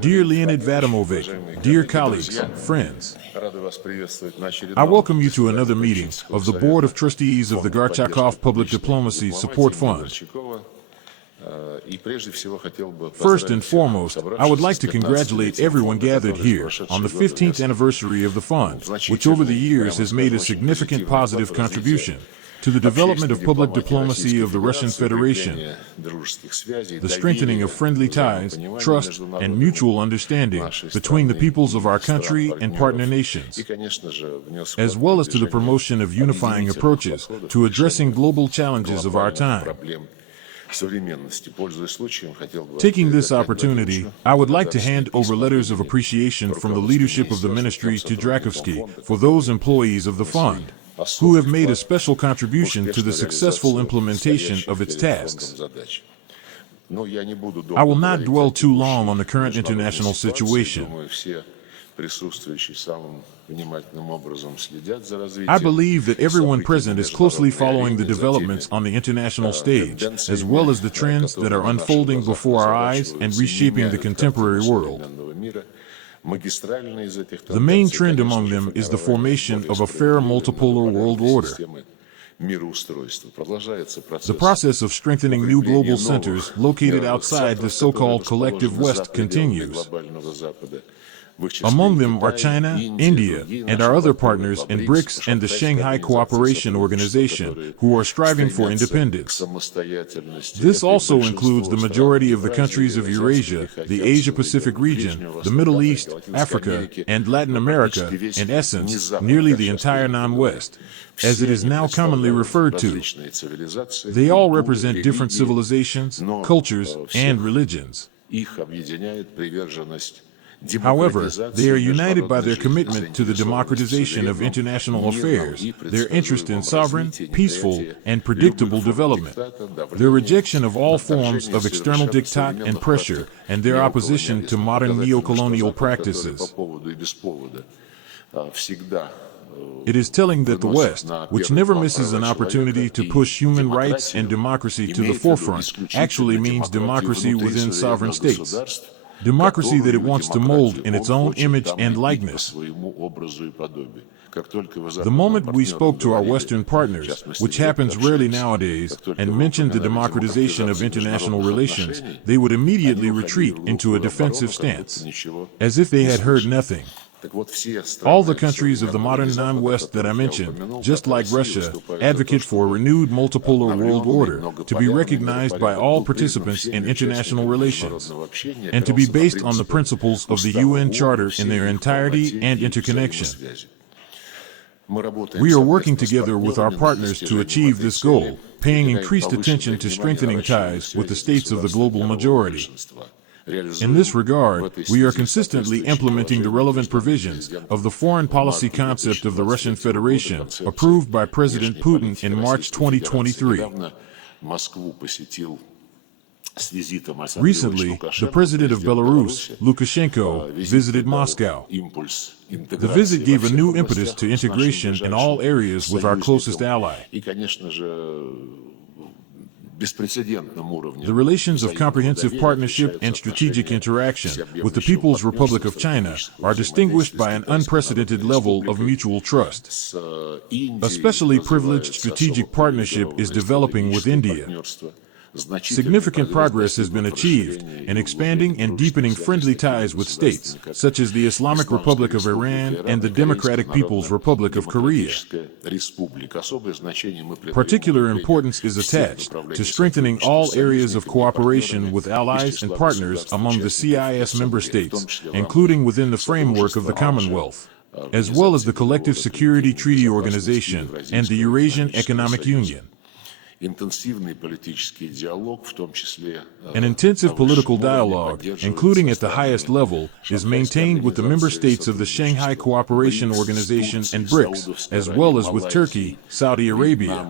Dear Leonid Vadimovich, dear colleagues, friends, I welcome you to another meeting of the Board of Trustees of the Gorchakov Public Diplomacy Support Fund. First and foremost, I would like to congratulate everyone gathered here on the 15th anniversary of the fund, which over the years has made a significant positive contribution to the development of public diplomacy of the Russian Federation, the strengthening of friendly ties, trust, and mutual understanding between the peoples of our country and partner nations, as well as to the promotion of unifying approaches to addressing global challenges of our time. Taking this opportunity, I would like to hand over letters of appreciation from the leadership of the ministry to Drakovsky for those employees of the fund who have made a special contribution to the successful implementation of its tasks. I will not dwell too long on the current international situation. I believe that everyone present is closely following the developments on the international stage, as well as the trends that are unfolding before our eyes and reshaping the contemporary world. The main trend among them is the formation of a fair multipolar world order. The process of strengthening new global centers located outside the so-called collective West continues. Among them are China, India, and our other partners in BRICS and the Shanghai Cooperation Organization, who are striving for independence. This also includes the majority of the countries of Eurasia, the Asia-Pacific region, the Middle East, Africa, and Latin America, in essence, nearly the entire non-West, as it is now commonly referred to. They all represent different civilizations, cultures, and religions. However, they are united by their commitment to the democratization of international affairs, their interest in sovereign, peaceful, and predictable development, their rejection of all forms of external diktat and pressure, and their opposition to modern neo-colonial practices. It is telling that the West, which never misses an opportunity to push human rights and democracy to the forefront, actually means democracy within sovereign states. Democracy that it wants to mold in its own image and likeness. The moment we spoke to our Western partners, which happens rarely nowadays, and mentioned the democratization of international relations, they would immediately retreat into a defensive stance, as if they had heard nothing. All the countries of the modern non-West that I mentioned, just like Russia, advocate for a renewed multipolar world order to be recognized by all participants in international relations, and to be based on the principles of the UN Charter in their entirety and interconnection. We are working together with our partners to achieve this goal, paying increased attention to strengthening ties with the states of the global majority. In this regard, we are consistently implementing the relevant provisions of the foreign policy concept of the Russian Federation, approved by President Putin in March 2023. Recently, the President of Belarus, Lukashenko, visited Moscow. The visit gave a new impetus to integration in all areas with our closest ally. The relations of comprehensive partnership and strategic interaction with the People's Republic of China are distinguished by an unprecedented level of mutual trust. Especially privileged strategic partnership is developing with India. Significant progress has been achieved in expanding and deepening friendly ties with states such as the Islamic Republic of Iran and the Democratic People's Republic of Korea. Particular importance is attached to strengthening all areas of cooperation with allies and partners among the CIS member states, including within the framework of the Commonwealth, as well as the Collective Security Treaty Organization and the Eurasian Economic Union. An intensive political dialogue, including at the highest level, is maintained with the member states of the Shanghai Cooperation Organization and BRICS, as well as with Turkey, Saudi Arabia,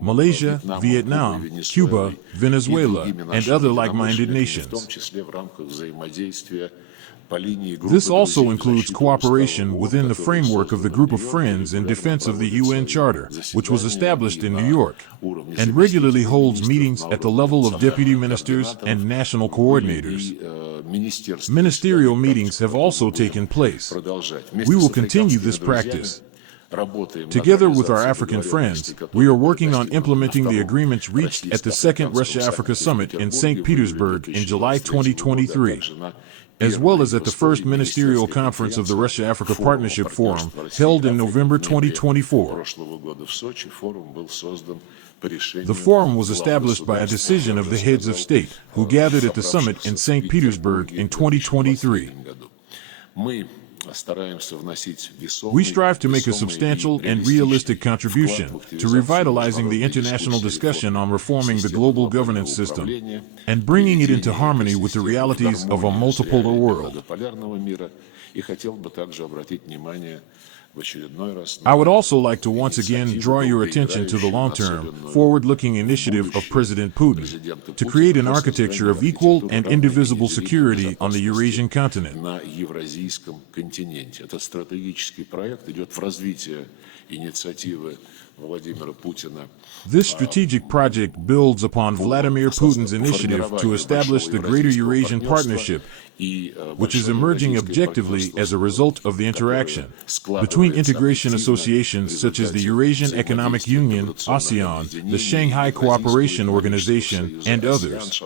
Malaysia, Vietnam, Cuba, Venezuela, and other like-minded nations. This also includes cooperation within the framework of the Group of Friends in defense of the UN Charter, which was established in New York, and regularly holds meetings at the level of deputy ministers and national coordinators. Ministerial meetings have also taken place. We will continue this practice. Together with our African friends, we are working on implementing the agreements reached at the second Russia-Africa Summit in St. Petersburg in July 2023, as well as at the first ministerial conference of the Russia-Africa Partnership Forum held in November 2024. The forum was established by a decision of the heads of state who gathered at the summit in St. Petersburg in 2023. We strive to make a substantial and realistic contribution to revitalizing the international discussion on reforming the global governance system and bringing it into harmony with the realities of a multipolar world. I would also like to once again draw your attention to the long-term, forward-looking initiative of President Putin to create an architecture of equal and indivisible security on the Eurasian continent. This strategic project builds upon Vladimir Putin's initiative to establish the Greater Eurasian Partnership, which is emerging objectively as a result of the interaction between integration associations such as the Eurasian Economic Union, ASEAN, the Shanghai Cooperation Organization, and others.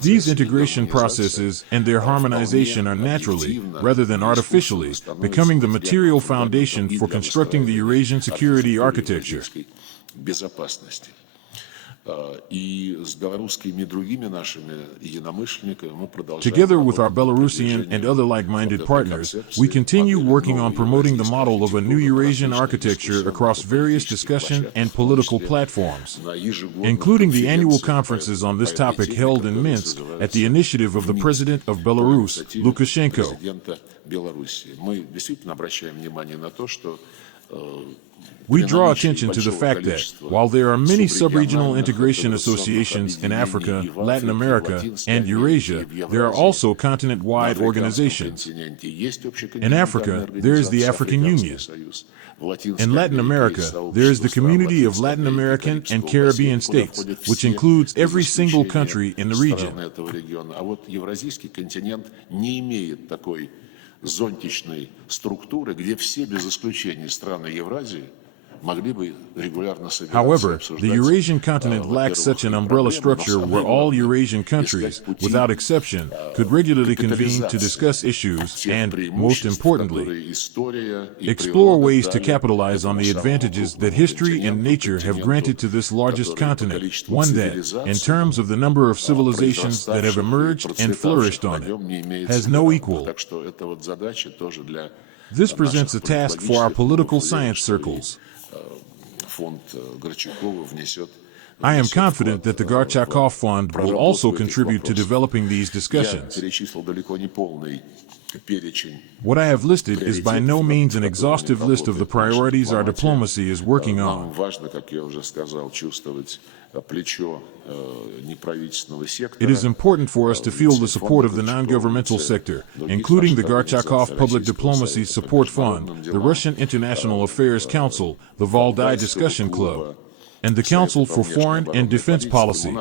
These integration processes and their harmonization are naturally, rather than artificially, becoming the material foundation for constructing the Eurasian security architecture. Together with our Belarusian and other like-minded partners, we continue working on promoting the model of a new Eurasian architecture across various discussion and political platforms, including the annual conferences on this topic held in Minsk at the initiative of the President of Belarus, Lukashenko. We draw attention to the fact that, while there are many sub-regional integration associations in Africa, Latin America, and Eurasia, there are also continent-wide organizations. In Africa, there is the African Union. In Latin America, there is the Community of Latin American and Caribbean States, which includes every single country in the region. Зонтичной структуры, где все без исключения страны Евразии могли бы регулярно собираться. However, the Eurasian continent lacks such an umbrella structure where all Eurasian countries, without exception, could regularly convene to discuss issues and, most importantly, explore ways to capitalize on the advantages that history and nature have granted to this largest continent, one that, in terms of the number of civilizations that have emerged and flourished on it, has no equal. This presents a task for our political science circles. I am confident that the Gorchakov Fund will also contribute to developing these discussions. What I have listed is by no means an exhaustive list of the priorities our diplomacy is working on. It is important for us to feel the support of the non-governmental sector, including the Gorchakov Public Diplomacy Support Fund, the Russian International Affairs Council, the Valdai Discussion Club, and the Council for Foreign and Defense Policy.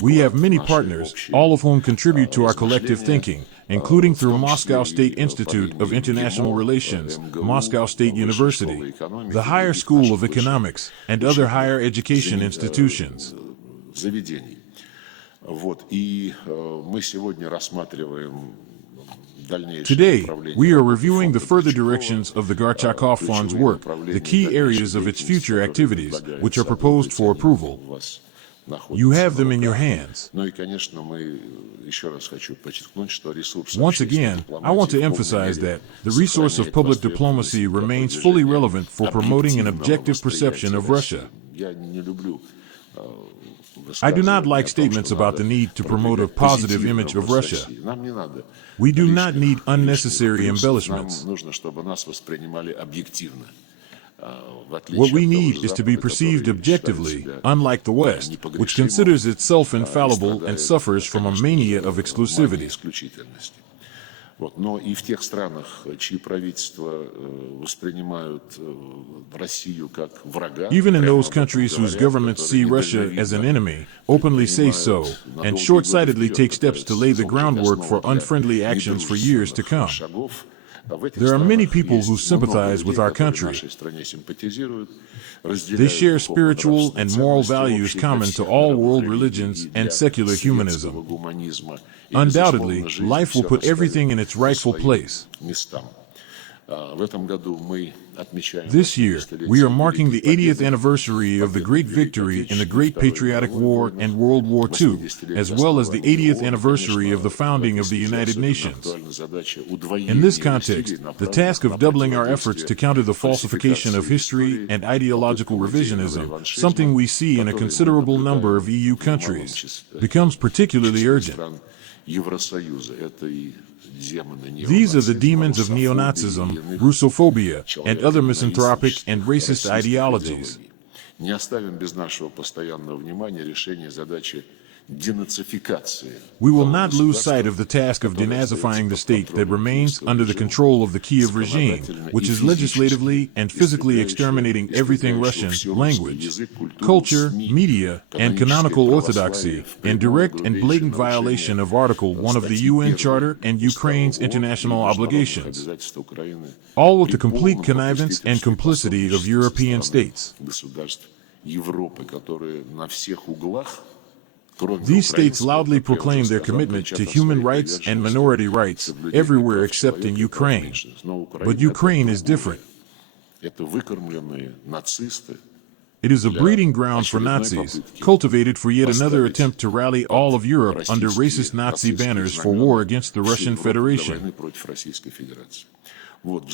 We have many partners, all of whom contribute to our collective thinking, including through Moscow State Institute of International Relations, Moscow State University, the Higher School of Economics, and other higher education institutions. Today, we are reviewing the further directions of the Gorchakov Fund's work, the key areas of its future activities, which are proposed for approval. You have them in your hands. Once again, I want to emphasize that the resource of public diplomacy remains fully relevant for promoting an objective perception of Russia. I do not like statements about the need to promote a positive image of Russia. We do not need unnecessary embellishments. What we need is to be perceived objectively, unlike the West, which considers itself infallible and suffers from a mania of exclusivity. Вот. Но и в тех странах, чьи правительства воспринимают Россию как врага, Even in прямо those об этом countries whose говорят, governments see которые Russia as an недальновидно enemy, openly say so, предпринимают and на short-sightedly долгие годы take вперед, steps to lay the пытаются groundwork for заложить основу unfriendly для actions for years to недружественных come. шагов. А в этих There are many странах people who есть много sympathize with людей, our которые country. нашей стране симпатизируют, They разделяют share spiritual and духовно-нравственные moral ценности, values общие для common to всех all мировых world религий religions и для and secular светского humanism. гуманизма. И, Undoubtedly, безусловно, жизнь life will вся put everything in расставит its по rightful своим place. местам. В этом году мы отмечаем This year, we are marking the 80th Великой anniversary of the great victory in the Great Отечественной, Patriotic Второй War мировой and войнах, World War II, 80-летия as well as the основания 80th ООН. anniversary of the Конечно, founding в of the этой United связи Nations. актуальна задача удвоения In this усилий, context, the направленных task на of doubling our efforts to противодействие counter the falsification of history and ideological revisionism, something we see in a considerable number of EU countries, becomes particularly urgent. Евросоюза. Это и These are the demons of neo-Nazism, Russophobia, and other misanthropic and racist ideologies. Не оставим без нашего постоянного внимания решение задачи денацификации. We will not lose sight of the task of denazifying the state that remains under the control of the Kiev regime, which is legislatively and physically exterminating everything Russian, language, culture, media, and canonical orthodoxy, in direct and blatant violation of Article 1 of the UN Charter and Ukraine's international obligations, all with the complete connivance and complicity of European states. Европы, которые на всех углах. These states loudly proclaim their commitment to human rights and minority rights everywhere except in Ukraine. But Ukraine is different. It is a breeding ground for Nazis, cultivated for yet another attempt to rally all of Europe under racist Nazi banners for war against the Russian Federation.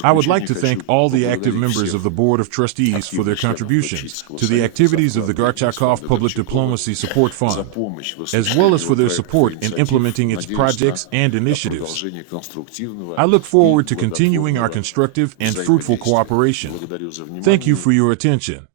I would like to thank all the active members of the Board of Trustees for their contributions to the activities of the Gorchakov Public Diplomacy Support Fund, as well as for their support in implementing its projects and initiatives. I look forward to continuing our constructive and fruitful cooperation. Thank you for your attention.